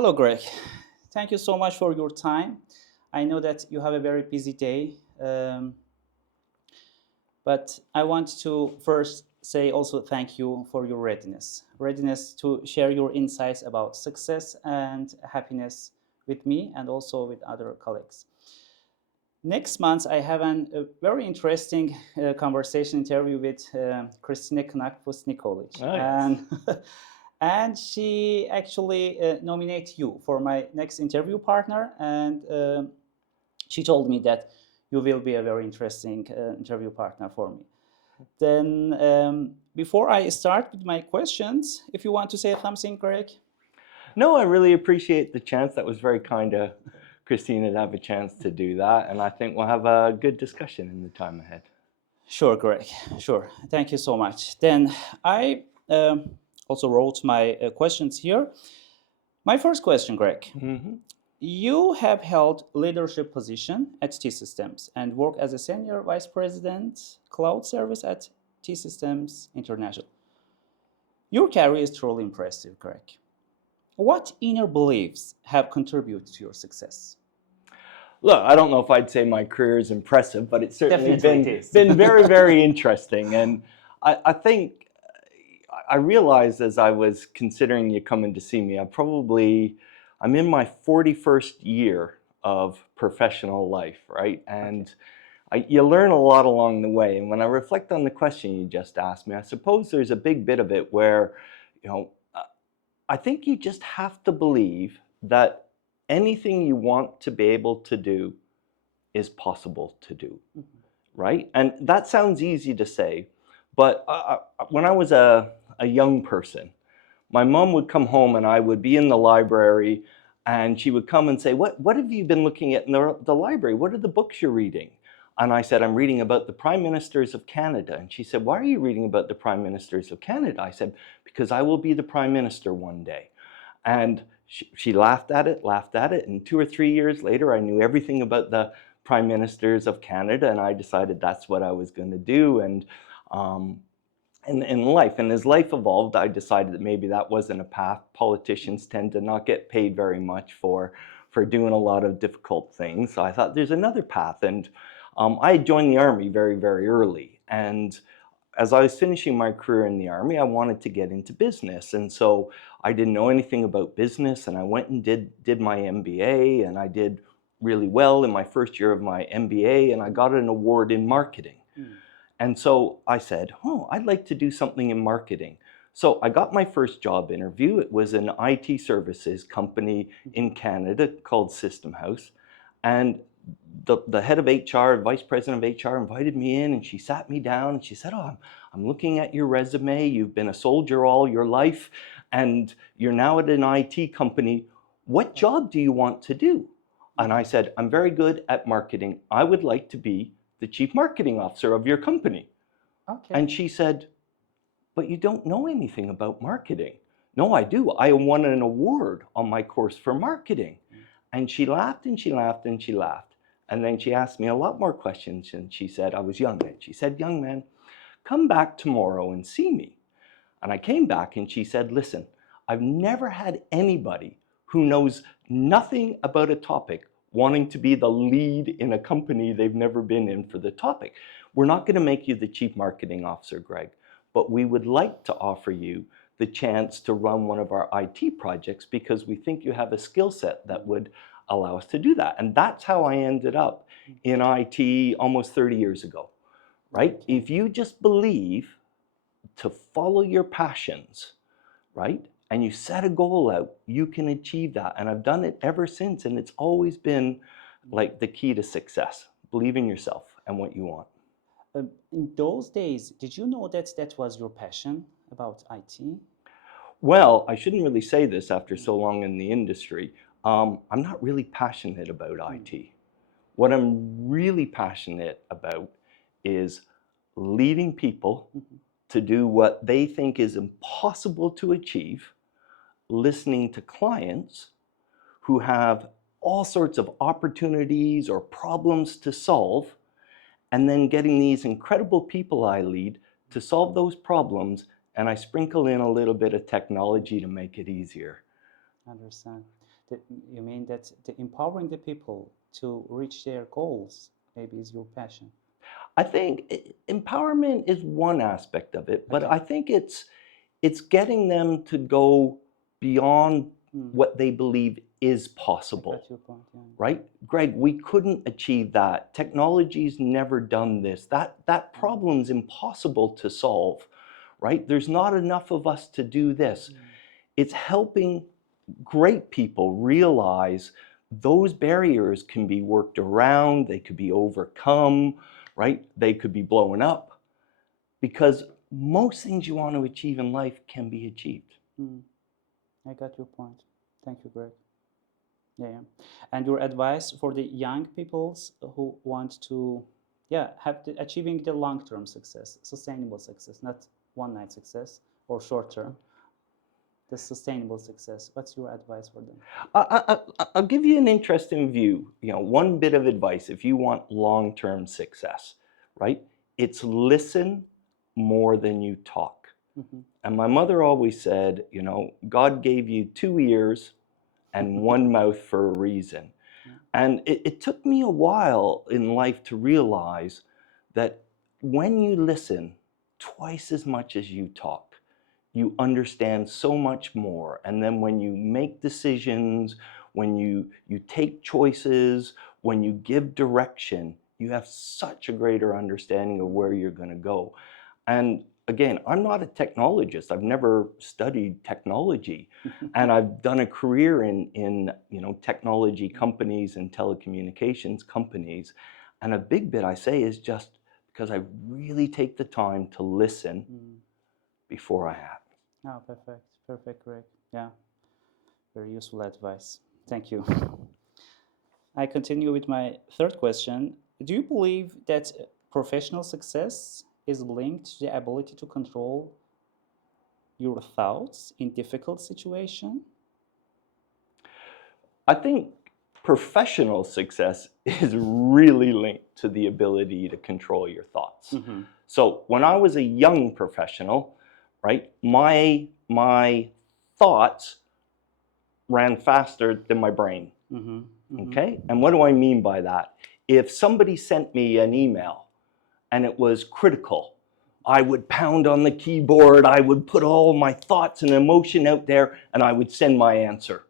Hello, Greg. Thank you so much for your time. I know that you have a very busy day, but I want to first say also thank you for your readiness to share your insights about success and happiness with me and also with other colleagues. Next month, I have a very interesting conversation interview with Christina Knack-Nikolic. Oh, yes. And and she actually nominated you for my next interview partner. And she told me that you will be a very interesting interview partner for me. Then, before I start with my questions, if you want to say something, Greg. No, I really appreciate the chance. That was very kind of Christina to have a chance to do that. And I think we'll have a good discussion in the time ahead. Sure, Greg. Sure. Thank you so much. Then I also wrote my questions here. My first question, Greg. Mm-hmm. You have held leadership position at T-Systems and work as a senior vice president cloud service at T-Systems International. Your career is truly impressive, Greg. What inner beliefs have contributed to your success? Look, I don't know if I'd say my career is impressive, but it's certainly Definitely it is. been very, very interesting. And I think I realized as I was considering you coming to see me, I'm in my 41st year of professional life, right? And you learn a lot along the way. And when I reflect on the question you just asked me, I suppose there's a big bit of it where, I think you just have to believe that anything you want to be able to do is possible to do, right? And that sounds easy to say, but when I was a young person, my mom would come home and I would be in the library and she would come and say, what have you been looking at in the library? What are the books you're reading? And I said, I'm reading about the Prime Ministers of Canada. And she said, why are you reading about the Prime Ministers of Canada? I said, because I will be the Prime Minister one day. And she laughed at it. And 2 or 3 years later, I knew everything about the Prime Ministers of Canada. And I decided that's what I was going to do. And in life, and as life evolved, I decided that maybe that wasn't a path. Politicians tend to not get paid very much for doing a lot of difficult things. So I thought there's another path. And I had joined the Army very, very early. And as I was finishing my career in the Army, I wanted to get into business. And so I didn't know anything about business. And I went and did my MBA. And I did really well in my first year of my MBA. And I got an award in marketing. And so I said, I'd like to do something in marketing. So I got my first job interview. It was an IT services company in Canada called System House. And the head of HR, vice president of HR, invited me in and she sat me down and she said, I'm looking at your resume. You've been a soldier all your life and you're now at an IT company. What job do you want to do? And I said, I'm very good at marketing. I would like to be the chief marketing officer of your company. Okay. And she said, but you don't know anything about marketing. No, I do. I won an award on my course for marketing. And she laughed and she laughed and she laughed. And then she asked me a lot more questions. And she said, I was young. And she said, young man, come back tomorrow and see me. And I came back and she said, listen, I've never had anybody who knows nothing about a topic wanting to be the lead in a company they've never been in for the topic. We're not going to make you the chief marketing officer, Greg, but we would like to offer you the chance to run one of our IT projects because we think you have a skill set that would allow us to do that. And that's how I ended up in IT almost 30 years ago, right? Okay. If you just believe to follow your passions, right? And you set a goal out, you can achieve that. And I've done it ever since. And it's always been like the key to success. Believe in yourself and what you want. In those days, did you know that that was your passion about IT? Well, I shouldn't really say this after so long in the industry. I'm not really passionate about IT. What I'm really passionate about is leading people to do what they think is impossible to achieve, listening to clients who have all sorts of opportunities or problems to solve, and then getting these incredible people I lead to solve those problems, and I sprinkle in a little bit of technology to make it easier. Understand. You mean that empowering the people to reach their goals maybe is your passion? I think empowerment is one aspect of it, but Okay. I think it's getting them to go beyond Mm, what they believe is I possible. got your point. Yeah. Right? Greg, we couldn't achieve that. Technology's never done this. That problem's impossible to solve, right? There's not enough of us to do this. Mm, It's helping great people realize those barriers can be worked around, they could be overcome, right? They could be blown up because most things you want to achieve in life can be achieved. mm, I got your point. Thank you, Greg. Yeah, yeah. And your advice for the young peoples who want to, yeah, achieving the long-term success, sustainable success, not one-night success or short-term, the sustainable success. What's your advice for them? I'll give you an interesting view. One bit of advice if you want long-term success, right? It's listen more than you talk. Mm-hmm. And my mother always said, God gave you 2 ears and one mouth for a reason. Yeah. And it took me a while in life to realize that when you listen twice as much as you talk, you understand so much more. And then when you make decisions, when you take choices, when you give direction, you have such a greater understanding of where you're going to go. And again, I'm not a technologist. I've never studied technology. And I've done a career in technology companies and telecommunications companies. And a big bit I say is just because I really take the time to listen before I act. Oh, perfect. Perfect, Greg. Yeah, very useful advice. Thank you. I continue with my third question. Do you believe that professional success is linked to the ability to control your thoughts in difficult situation? I think professional success is really linked to the ability to control your thoughts. Mm-hmm. So when I was a young professional, right, my thoughts ran faster than my brain. Mm-hmm. Mm-hmm. Okay? And what do I mean by that? If somebody sent me an email and it was critical, I would pound on the keyboard, I would put all my thoughts and emotion out there, and I would send my answer,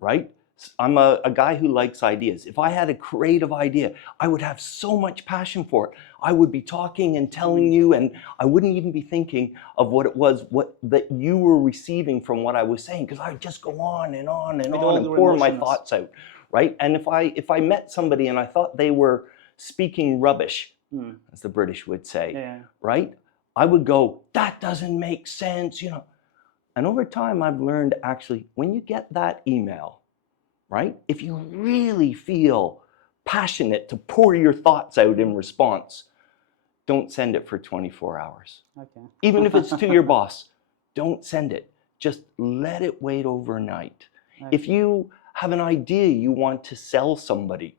right? I'm a guy who likes ideas. If I had a creative idea, I would have so much passion for it. I would be talking and telling you, and I wouldn't even be thinking of what it was, that you were receiving from what I was saying, because I would just go on and on and With on all and your pour my emotions. thoughts out, right? And if I met somebody and I thought they were speaking rubbish, as the British would say, Yeah. right? I would go, that doesn't make sense, And over time, I've learned actually, when you get that email, right? If you really feel passionate to pour your thoughts out in response, don't send it for 24 hours. Okay. Even if it's to your boss, don't send it. Just let it wait overnight. Okay. If you have an idea you want to sell somebody,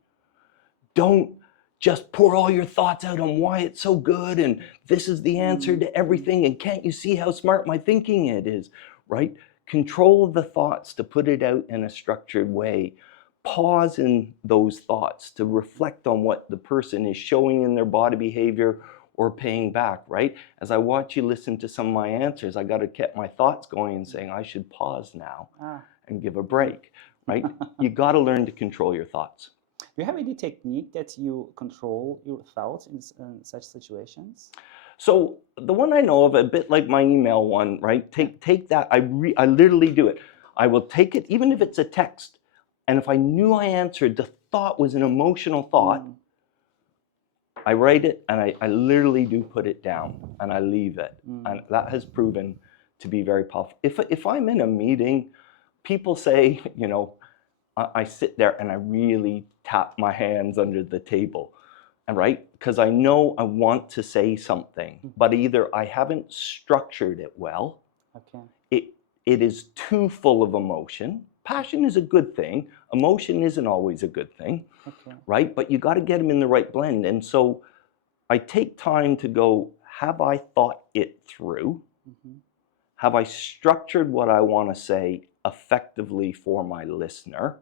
don't just pour all your thoughts out on why it's so good and this is the answer to everything and can't you see how smart my thinking it is, right? Control the thoughts to put it out in a structured way. Pause in those thoughts to reflect on what the person is showing in their body behavior or paying back, right? As I watch you listen to some of my answers, I got to keep my thoughts going and saying I should pause now and give a break, right? You got to learn to control your thoughts. Do you have any technique that you control your thoughts in such situations? So the one I know of, a bit like my email one, right? Take that. I literally do it. I will take it, even if it's a text, and if I knew I answered, the thought was an emotional thought. I write it, and I literally do put it down, and I leave it, and that has proven to be very powerful. If I'm in a meeting, people say, I sit there and I really tap my hands under the table. Right? Because I know I want to say something, but either I haven't structured it well, it is too full of emotion. Passion is a good thing. Emotion isn't always a good thing, right? But you got to get them in the right blend. And so I take time to go, have I thought it through? Have I structured what I want to say effectively for my listener,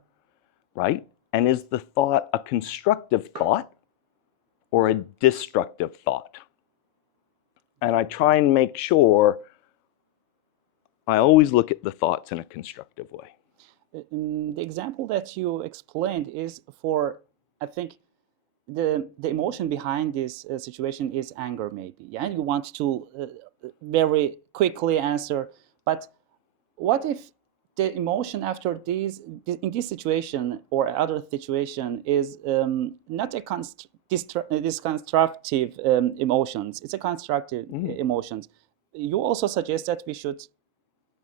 right? And is the thought a constructive thought or a destructive thought? And I try and make sure I always look at the thoughts in a constructive way. The example that you explained is for, I think, the emotion behind this situation is anger, maybe. Yeah, you want to very quickly answer, but what if the emotion after in this situation or other situation is not a this constructive emotions, it's a constructive emotions. You also suggest that we should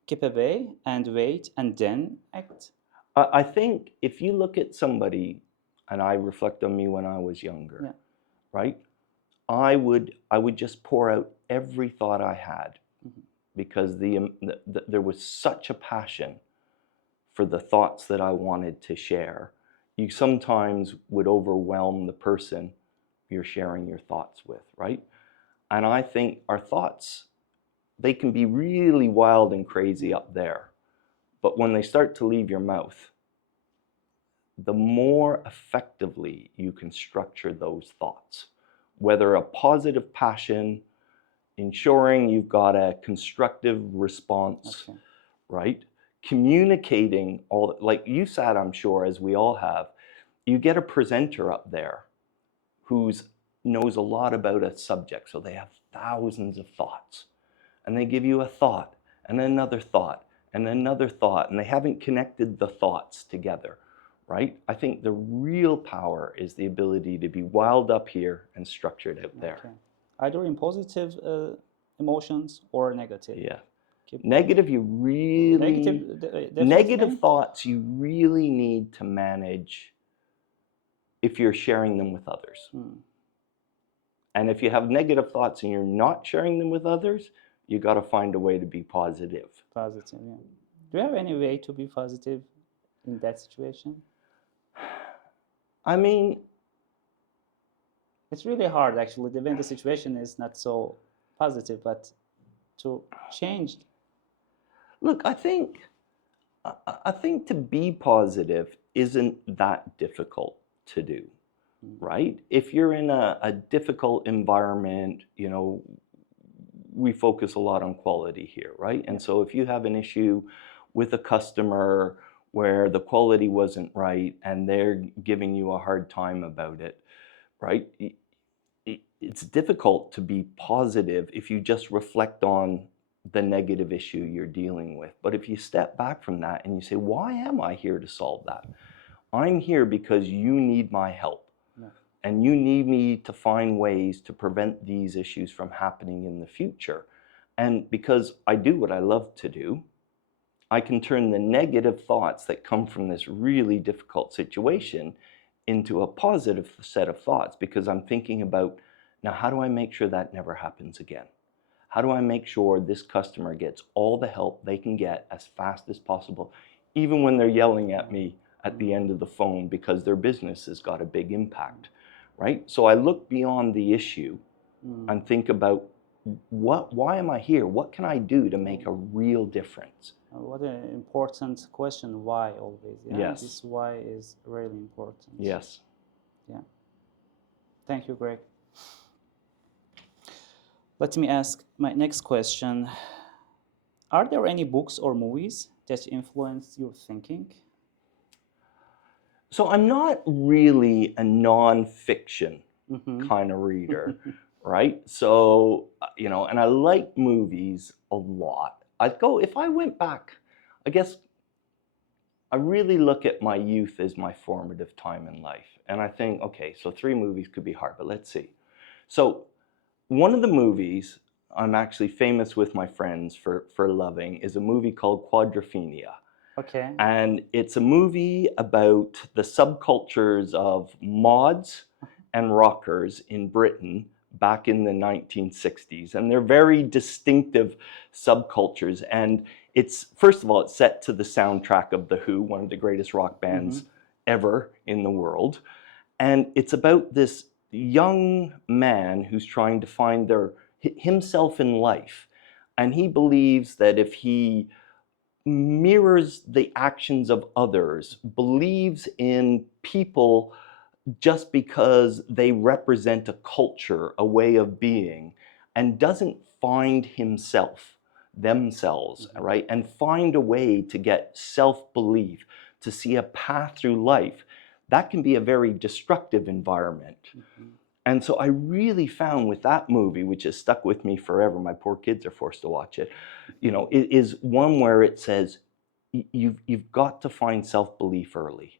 keep away and wait and then act. I think if you look at somebody, and I reflect on me when I was younger, Yeah. right? I would just pour out every thought I had because there was such a passion for the thoughts that I wanted to share. You sometimes would overwhelm the person you're sharing your thoughts with, right? And I think our thoughts, they can be really wild and crazy up there, but when they start to leave your mouth, the more effectively you can structure those thoughts, whether a positive passion, ensuring you've got a constructive response, Okay. right? Communicating all, like you said, I'm sure, as we all have, you get a presenter up there who knows a lot about a subject, so they have thousands of thoughts, and they give you a thought and another thought and another thought, and they haven't connected the thoughts together, right? I think the real power is the ability to be wild up here and structured out there. Okay. Either in positive emotions or negative. Yeah. Keep Negative, you really definitely. negative thoughts you really need to manage if you're sharing them with others. And if you have negative thoughts and you're not sharing them with others, you got to find a way to be positive. Positive, yeah. Do you have any way to be positive in that situation? I mean, it's really hard actually when the situation is not so positive, but to change. Look, I think to be positive isn't that difficult to do, right? If you're in a difficult environment, we focus a lot on quality here, right? And so if you have an issue with a customer where the quality wasn't right and they're giving you a hard time about it, right? It's difficult to be positive if you just reflect on the negative issue you're dealing with. But if you step back from that and you say, why am I here to solve that? I'm here because you need my help. Yeah. And you need me to find ways to prevent these issues from happening in the future. And because I do what I love to do, I can turn the negative thoughts that come from this really difficult situation into a positive set of thoughts, because I'm thinking about, now how do I make sure that never happens again? How do I make sure this customer gets all the help they can get as fast as possible, even when they're yelling at me at the end of the phone because their business has got a big impact, right? So I look beyond the issue and think about, why am I here? What can I do to make a real difference? What an important question, why always. Yeah? Yes. This why is really important. Yes. Yeah. Thank you, Greg. Let me ask my next question. Are there any books or movies that influenced your thinking? So I'm not really a nonfiction kind of reader, right? So, and I like movies a lot. If I went back, I guess I really look at my youth as my formative time in life. And I think, okay, so 3 movies could be hard, but let's see. So one of the movies I'm actually famous with my friends for loving is a movie called Quadrophenia. Okay. And it's a movie about the subcultures of mods and rockers in Britain back in the 1960s. And they're very distinctive subcultures. And it's, first of all, it's set to the soundtrack of The Who, one of the greatest rock bands ever in the world. And it's about this young man who's trying to find himself in life. And he believes that if he mirrors the actions of others, believes in people just because they represent a culture, a way of being, and doesn't find himself, themselves, right? And find a way to get self-belief, to see a path through life, that can be a very destructive environment. And so I really found with that movie, which has stuck with me forever, my poor kids are forced to watch it, you know, it is one where it says, you've got to find self-belief early.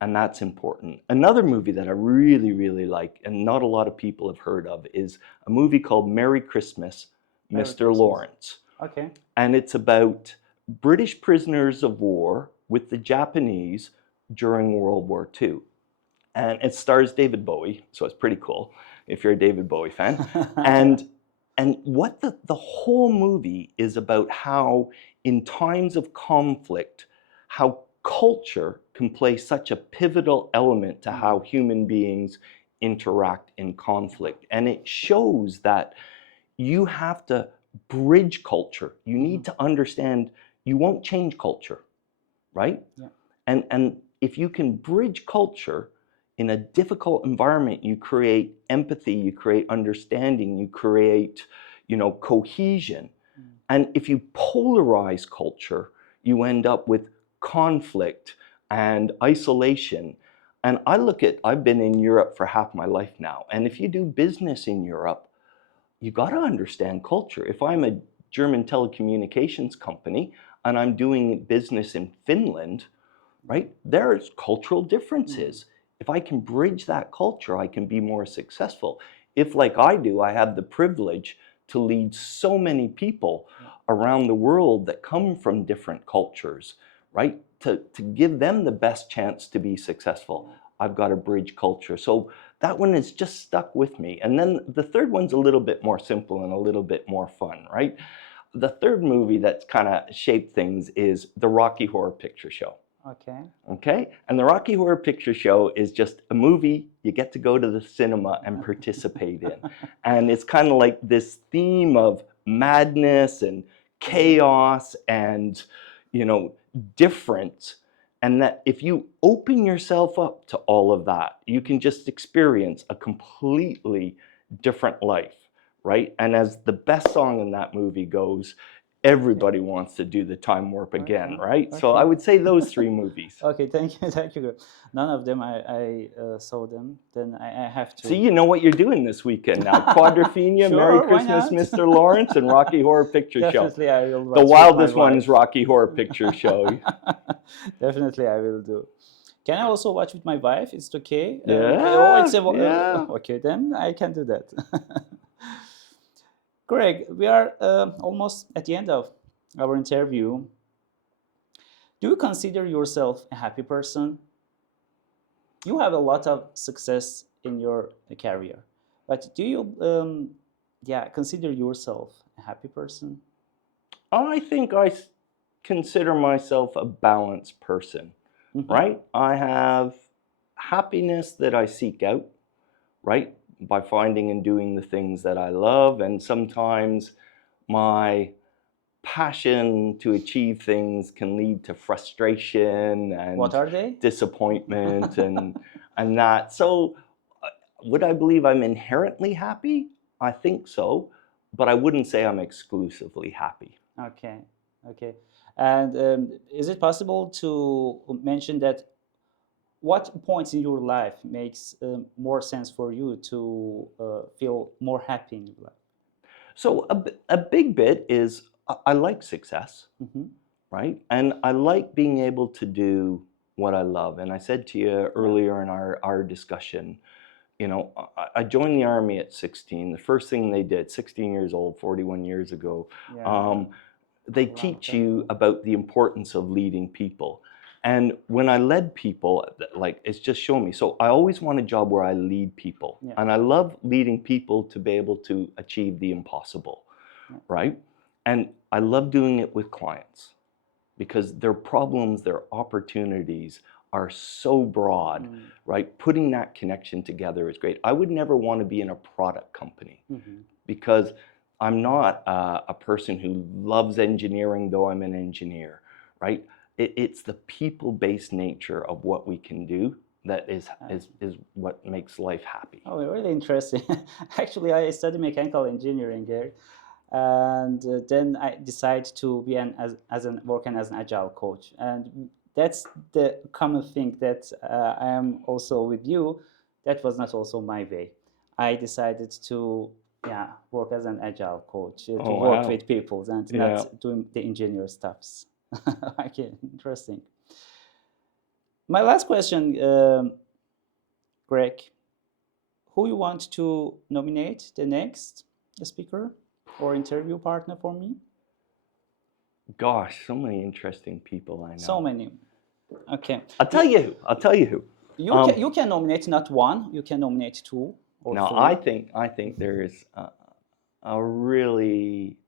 And that's important. Another movie that I really, really like, and not a lot of people have heard of, is a movie called Merry Christmas, Mr. Lawrence. Okay. And it's about British prisoners of war with the Japanese during World War II. And it stars David Bowie, so it's pretty cool if you're a David Bowie fan. And what the whole movie is about, how in times of conflict, how culture can play such a pivotal element to how human beings interact in conflict. And it shows that you have to bridge culture. You need to understand you won't change culture, right? Yeah. And if you can bridge culture in a difficult environment, you create empathy, you create understanding, you create, you know, cohesion. And if you polarize culture, you end up with conflict and isolation. And I've been in Europe for half my life now. And if you do business in Europe, you got to understand culture. If I'm a German telecommunications company and I'm doing business in Finland, right, there's cultural differences. If I can bridge that culture, I can be more successful. If, like I do, I have the privilege to lead so many people around the world that come from different cultures, right, to give them the best chance to be successful, I've got to bridge culture. So that one has just stuck with me. And then the third one's a little bit more simple and a little bit more fun, right? The third movie that's kind of shaped things is the Rocky Horror Picture Show. Okay. Okay? And the Rocky Horror Picture Show is just a movie you get to go to the cinema and participate in. And it's kind of like this theme of madness and chaos and, you know, difference. And that if you open yourself up to all of that, you can just experience a completely different life, right? And as the best song in that movie goes, everybody wants to do the time warp again, right? So I would say those three movies. Okay, thank you, thank you. None of them I saw them. Then I have to. See, you know what you're doing this weekend now. Quadrophenia, Sure, Merry why Christmas, not? Mr. Lawrence, and Rocky Horror Picture Show. Definitely, I will watch The with my wildest one is wife. Rocky Horror Picture Show. Definitely, I will do. Can I also watch with my wife? It's okay. Yeah, It's a, yeah. okay. Then I can do that. Greg, we are almost at the end of our interview. Do you consider yourself a happy person? You have a lot of success in your career, but do you, consider yourself a happy person? I think consider myself a balanced person, right? I have happiness that I seek out, right? By finding and doing the things that I love. And sometimes my passion to achieve things can lead to frustration What and are they? disappointment and that. So would I believe I'm inherently happy? I think so, but I wouldn't say I'm exclusively happy. Okay, okay. And is it possible to mention that what points in your life makes more sense for you to feel more happy in your life? So a big bit is I like success, Mm-hmm. right? And I like being able to do what I love. And I said to you earlier in our discussion, you know, I joined the Army at 16. The first thing they did, 16 years old, 41 years ago, Yeah, they long teach time you ago. about the importance of leading people. And when I led people, like it's just shown me. So I always want a job where I lead people. Yeah. And I love leading people to be able to achieve the impossible, Yeah. right? And I love doing it with clients because their problems, their opportunities are so broad, right? Putting that connection together is great. I would never want to be in a product company because I'm not a person who loves engineering, though I'm an engineer, right? It's the people-based nature of what we can do that is what makes life happy. Oh, really interesting. Actually, I study mechanical engineering here, and then I decided to be working as an agile coach, and that's the common thing that I am also with you. That was not also my way. I decided to work as an agile coach, to Oh, work wow. with people and Yeah. not doing the engineer stuffs. Okay, interesting. My last question, Greg, who you want to nominate the next speaker or interview partner for me? Gosh, so many interesting people I know. So many. Okay. I'll tell you who. You can nominate not one. You can nominate two or Now, three. I think there is a really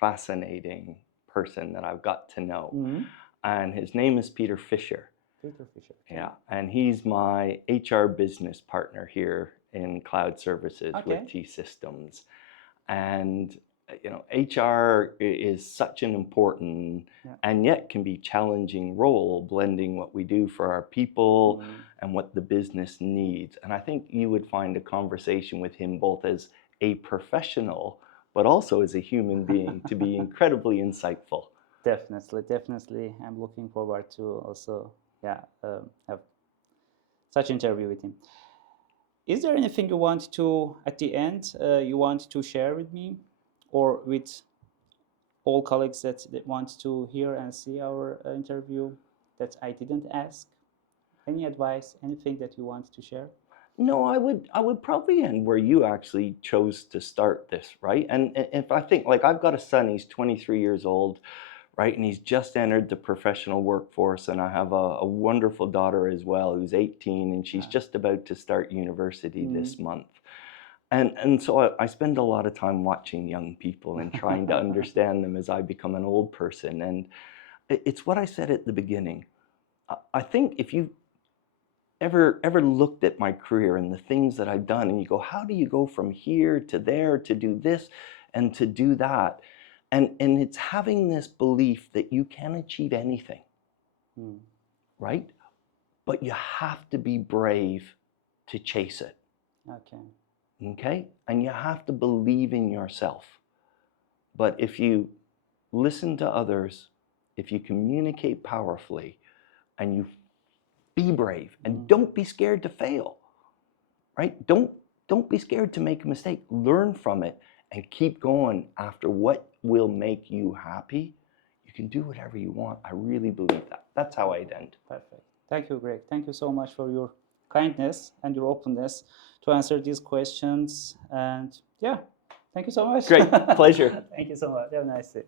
fascinating person that I've got to know, and his name is Peter Fisher. Peter Fisher. Yeah, and he's my HR business partner here in Cloud Services with T Systems. And you know, HR is such an important and yet can be challenging role, blending what we do for our people and what the business needs. And I think you would find a conversation with him both as a professional, but also as a human being to be incredibly insightful. Definitely. I'm looking forward to also have such interview with him. Is there anything you want to, at the end, you want to share with me or with all colleagues that want to hear and see our interview that I didn't ask? Any advice, anything that you want to share? No, I would probably end where you actually chose to start this, right? And if I think, like, I've got a son, he's 23 years old, right? And he's just entered the professional workforce. And I have a wonderful daughter as well, who's 18, and she's just about to start university this month. And so I spend a lot of time watching young people and trying to understand them as I become an old person. And it's what I said at the beginning. I think if you ever looked at my career and the things that I've done, and you go, how do you go from here to there to do this and to do that? And it's having this belief that you can achieve anything, right? But you have to be brave to chase it. Okay? And you have to believe in yourself. But if you listen to others, if you communicate powerfully, and you be brave, and don't be scared to fail, right? Don't be scared to make a mistake. Learn from it and keep going after what will make you happy. You can do whatever you want. I really believe that. That's how I'd end. Perfect. Thank you, Greg. Thank you so much for your kindness and your openness to answer these questions. And thank you so much. Great. Pleasure. Thank you so much. Have a nice day.